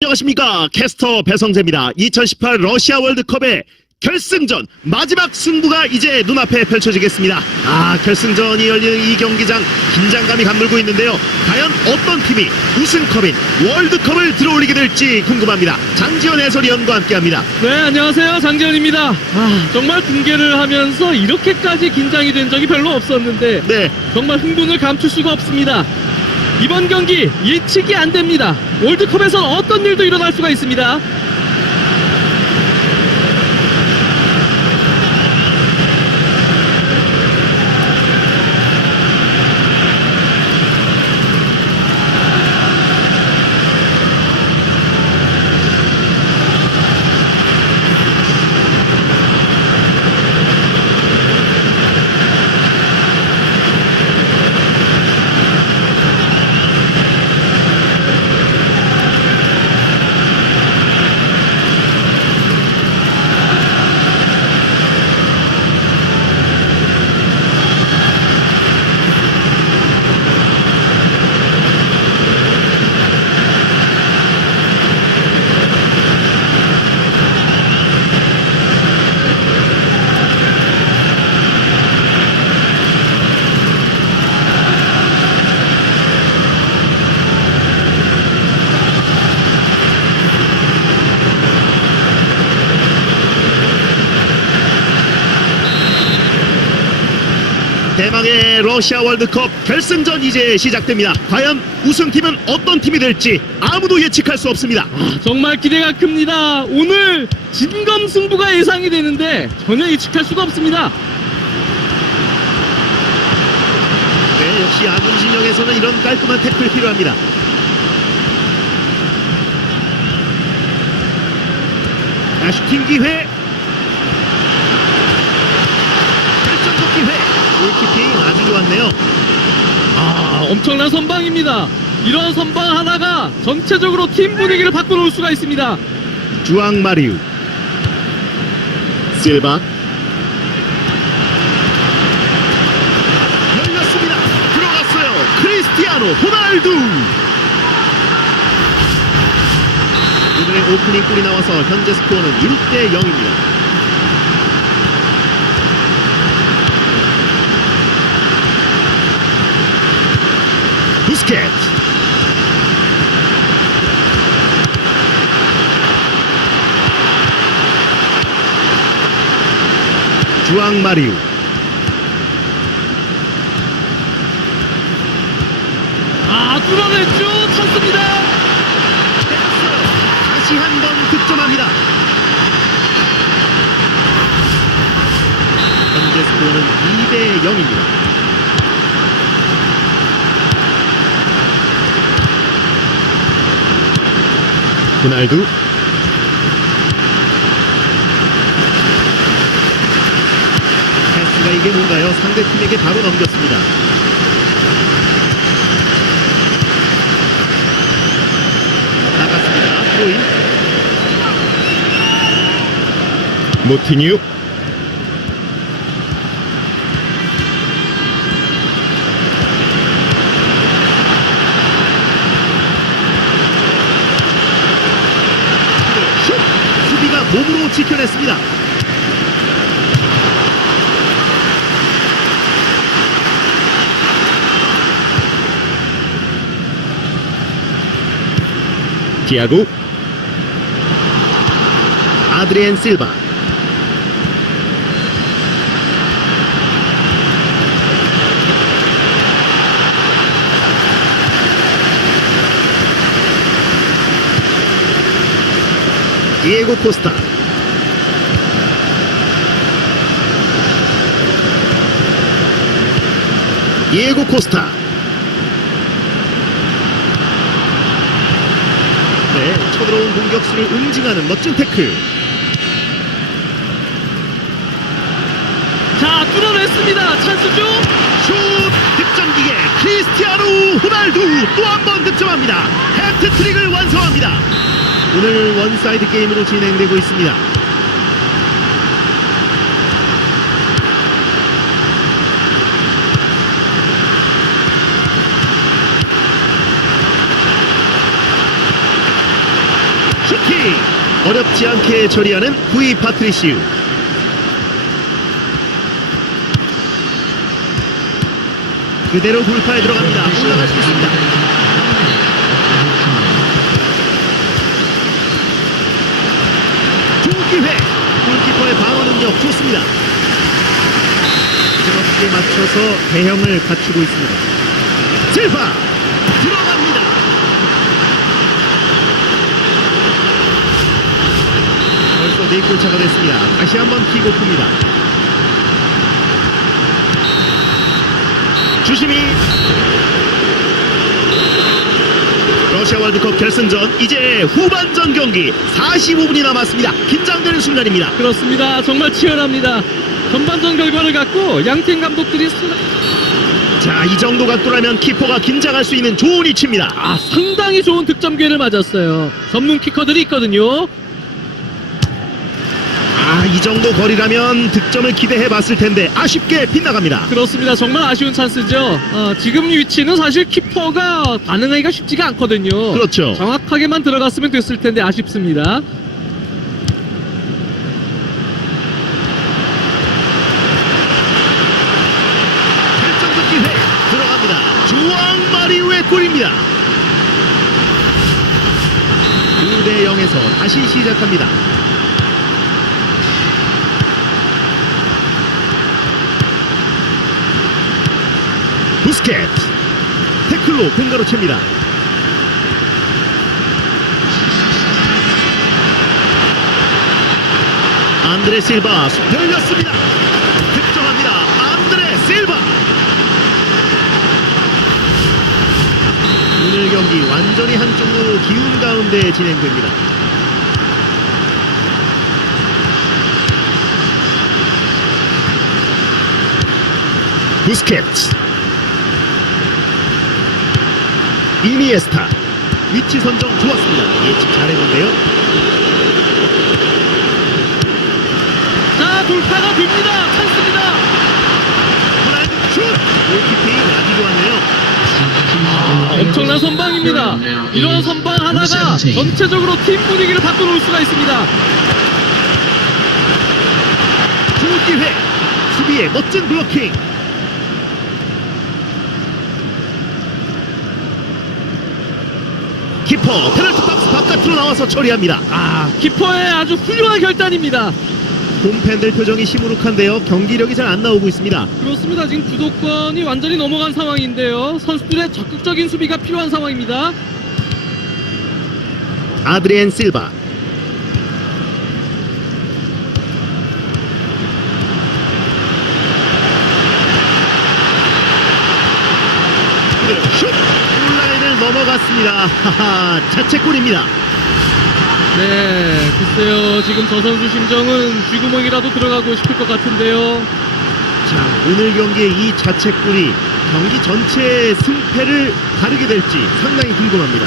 안녕하십니까 캐스터 배성재입니다. 2018 러시아 월드컵의 결승전 마지막 승부가 이제 눈앞에 펼쳐지겠습니다. 아 결승전이 열리는 이 경기장 긴장감이 감돌고 있는데요. 과연 어떤 팀이 우승컵인 월드컵을 들어올리게 될지 궁금합니다. 장지현 해설위원과 함께합니다. 네, 안녕하세요. 장재현입니다. 아, 정말 중계를 하면서 이렇게까지 긴장이 된 적이 별로 없었는데 네, 정말 흥분을 감출 수가 없습니다. 이번 경기 예측이 안 됩니다. 월드컵에선 어떤 일도 일어날 수가 있습니다. 대망의 러시아 월드컵 결승전 이제 시작됩니다. 과연 우승팀은 어떤 팀이 될지 아무도 예측할 수 없습니다. 아, 정말 기대가 큽니다. 오늘 진검 승부가 예상이 되는데 전혀 예측할 수가 없습니다. 네, 역시 야구 진영에서는 이런 깔끔한 태클 필요합니다. 자, 슈팅 기회. 결정적 기회. 좋았네요. 아, 엄청난 선방입니다. 이런 선방 하나가 전체적으로 팀 분위기를 바꿔놓을 수가 있습니다. 주앙 마리우. 실바. 열렸습니다. 들어갔어요. 크리스티아노 호날두. 오늘의 오프닝 골이 나와서 현재 스코어는 1대 0입니다. 부스켓 주앙 마리우 아, 뚫어냈죠. 때렸어요. 다시 한 번 득점합니다. 현재 스코어는 2대 0입니다. 호날두 패스가 이게 뭔가요? 상대팀에게 바로 넘겼습니다. 나갔습니다. 프로인 모티뉴 슛! 수비가 몸으로 지켜냈습니다. 디아고 아드리엔 실바 디에고 코스타 디에고 코스타 네, 쳐들어온 공격수를 응징하는 멋진 태클. 자, 뚫어냈습니다. 찬스죠. 슛! 득점 기계 크리스티아노 호날두 또 한 번 득점합니다. 해트트릭을 완성합니다 오늘 원사이드 게임으로 진행되고 있습니다. 슈팅! 어렵지 않게 처리하는 후이 파트리시우. 그대로 돌파에 들어갑니다. 올라갈 수 있습니다 좋은 기회 골키퍼의 방어 능력 좋습니다. 정확하게 맞춰서 대형을 갖추고 있습니다. 실파 들어갑니다. 벌써 네 골차가 됐습니다. 다시 한번 킥오프입니다. 주심이 러시아 월드컵 결승전 이제 후반전 경기 45분이 남았습니다 긴장되는 순간입니다 그렇습니다. 정말 치열합니다. 전반전 결과를 갖고 양팀 감독들이 수- 자이 정도 각도라면 키퍼가 긴장할 수 있는 좋은 위치입니다 아, 상당히 좋은 득점 기회를 맞았어요. 전문 키커들이 있거든요. 아이 정도 거리라면 득점을 기대해 봤을 텐데 아쉽게 빗나갑니다 그렇습니다. 정말 아쉬운 찬스죠. 어, 지금 위치는 사실 키퍼가 반응하기가 쉽지가 않거든요. 그렇죠 정확하게만 들어갔으면 됐을 텐데 아쉽습니다. 결정적 기회 들어갑니다 주앙 마리우의 골입니다 2대 0에서 다시 시작합니다 부스켓 태클로 공가로 챕니다. 안드레 실바 열렸습니다. 득점합니다. 안드레 실바. 오늘 경기 완전히 한쪽으로 기운 가운데 진행됩니다. 부스켓 이니에스타 위치 선정 좋았습니다 예측 잘했는데요 자, 돌파가 됩니다. 찬스입니다. 호날두 슛 골키핑 아주 좋았네요 엄청난 선방입니다. 이런 선방 하나가 전체적으로 팀 분위기를 바꿔놓을 수가 있습니다. 좋은 기회 수비의 멋진 블로킹 키퍼 페널티 박스 바깥으로 나와서 처리합니다 아, 키퍼의 아주 훌륭한 결단입니다. 홈팬들 표정이 시무룩한데요 경기력이 잘 안 나오고 있습니다 그렇습니다. 지금 주도권이 완전히 넘어간 상황인데요. 선수들의 적극적인 수비가 필요한 상황입니다. 아드리엔 실바 슛! 골라인을 넘어갔습니다 자책골입니다 네, 글쎄요. 지금 저 선수 심정은 쥐구멍이라도 들어가고 싶을 것 같은데요. 자, 오늘 경기의 이 자책골이 경기 전체의 승패를 가르게 될지 상당히 궁금합니다.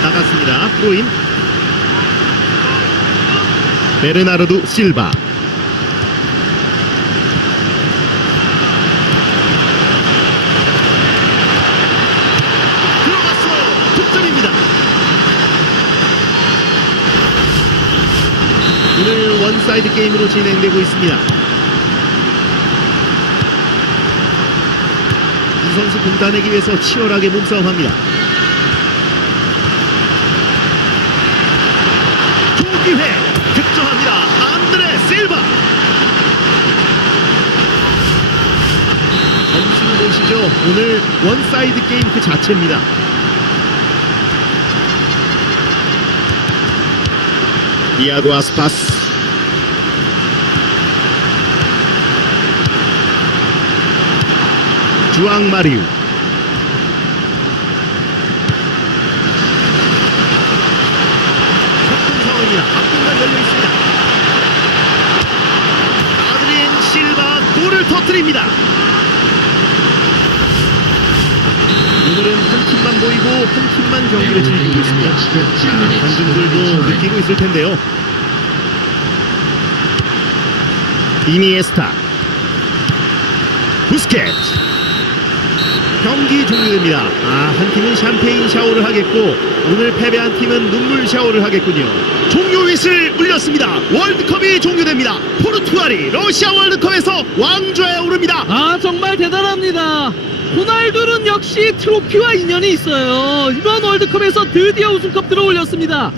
나갔습니다. 프로인. 베르나르도 실바. 들어갔어요. 득점입니다. 오늘 원사이드 게임으로 진행되고 있습니다. 이 선수 공 따내기 위해서 치열하게 몸싸움합니다. 좋은 기회 득점합니다. 안드레 실바. 점수를 보시죠. 오늘 원사이드 게임 그 자체입니다. 디아고 아스파스 주앙 마리우 속공 상황입니다. 앞공간 열려 있습니다. 아드린 실바 골을 터뜨립니다. 오늘은 한 팀만 보이고 한 팀만 경기를 즐기고 있습니다. 자, 관중들도 느끼고 있을 텐데요. 이니에스타 부스켓 경기 종료됩니다. 아, 한 팀은 샴페인 샤워를 하겠고 오늘 패배한 팀은 눈물 샤워를 하겠군요. 종료 윗을 울렸습니다. 월드컵이 종료됩니다. 포르투갈이 러시아 월드컵에서 왕좌에 오릅니다. 아 정말 대단합니다. 호날두는 역시 트로피와 인연이 있어요. 이번 월드컵에서 드디어 우승컵 들어올렸습니다.